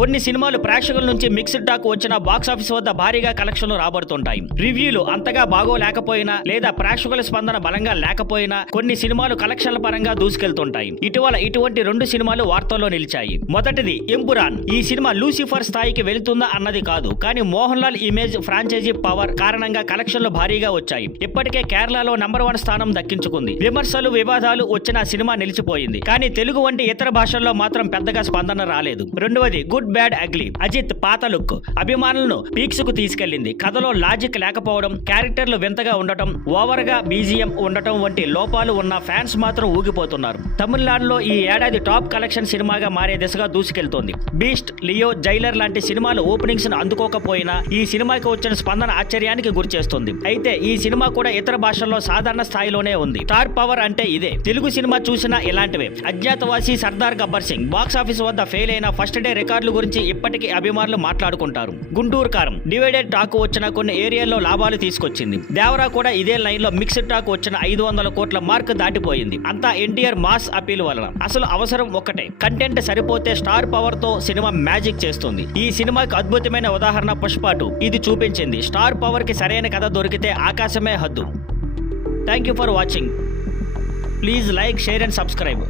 కొన్ని సినిమాలు ప్రేక్షకుల నుంచి మిక్స్డ్ టాక్ వచ్చిన బాక్స్ ఆఫీస్ వద్ద భారీగా కలెక్షన్లు రాబడుతుంటాయి. రివ్యూలు అంతగా బాగోలేకపోయినా లేదా ప్రేక్షకుల స్పందన బలంగా లేకపోయినా కొన్ని సినిమాలు కలెక్షన్ల పరంగా దూసుకెళ్తుంటాయి. ఇటీవల ఇటువంటి 2 సినిమాలు వార్తల్లో నిలిచాయి. మొదటిది ఎంపురాన్. ఈ సినిమా లూసిఫర్ స్థాయికి వెళుతుందా అన్నది కాదు, కానీ Mohan Lal image franchise power కారణంగా కలెక్షన్లు భారీగా వచ్చాయి. ఇప్పటికే కేరళలో నంబర్ 1 స్థానం దక్కించుకుంది. విమర్శలు వివాదాలు వచ్చిన సినిమా నిలిచిపోయింది, కానీ తెలుగు వంటి ఇతర భాషల్లో మాత్రం పెద్దగా స్పందన రాలేదు. రెండవది గుడ్ బ్యాడ్ అగ్లీ. అజిత్ పాత లుక్ అభిమానులను పీక్స్ కు తీసుకెళ్లింది. కథలో లాజిక్ లేకపోవడం, క్యారెక్టర్లు వింతగా ఉండటం, ఓవర్ గా బీజిఎం ఉండటం వంటి లోపాలు ఉన్న ఫ్యాన్స్ మాత్రం ఊగిపోతున్నారు. తమిళనాడులో ఈ ఏడాది టాప్ కలెక్షన్ సినిమాగా మారే దిశగా దూసుకెళ్తోంది. బీస్ట్, లియో, జైలర్ లాంటి సినిమాలు ఓపెనింగ్స్ ను అందుకోకపోయినా ఈ సినిమాకి వచ్చిన స్పందన ఆశ్చర్యానికి గురిచేస్తుంది. అయితే ఈ సినిమా కూడా ఇతర భాషల్లో సాధారణ స్థాయిలోనే ఉంది. స్టార్ పవర్ అంటే ఇదే. తెలుగు సినిమా చూసినా ఇలాంటివే. అజ్ఞాతవాసి, సర్దార్ గబ్బర్ సింగ్ బాక్స్ ఆఫీస్ వద్ద ఫెయిల్ అయిన ఫస్ట్ డే రికార్డుల గురించి ఇప్పటికీ అభిమానులు మాట్లాడుకుంటారు. గుంటూరు కారం డివైడెడ్ టాక్ వచ్చిన కొన్ని ఏరియాల్లో లాభాలు తీసుకొచ్చింది. దేవరా కూడా ఇదే లైన్ లో మిక్స్డ్ టాక్ వచ్చిన 500 కోట్ల మార్క్ దాటిపోయింది. అంతా ఎన్టీఆర్ మాస్ అపీల్ వలన. అసలు అవసరం ఒక్కటే, కంటెంట్ సరిపోతే స్టార్ పవర్ తో సినిమా మ్యాజిక్ చేస్తుంది. ఈ సినిమాకి అద్భుతమైన ఉదాహరణ పుష్ప 2. ఇది చూపించింది స్టార్ పవర్ కి సరైన కథ దొరికితే ఆకాశమే హద్దు. Thank you for watching. Please like, share and subscribe.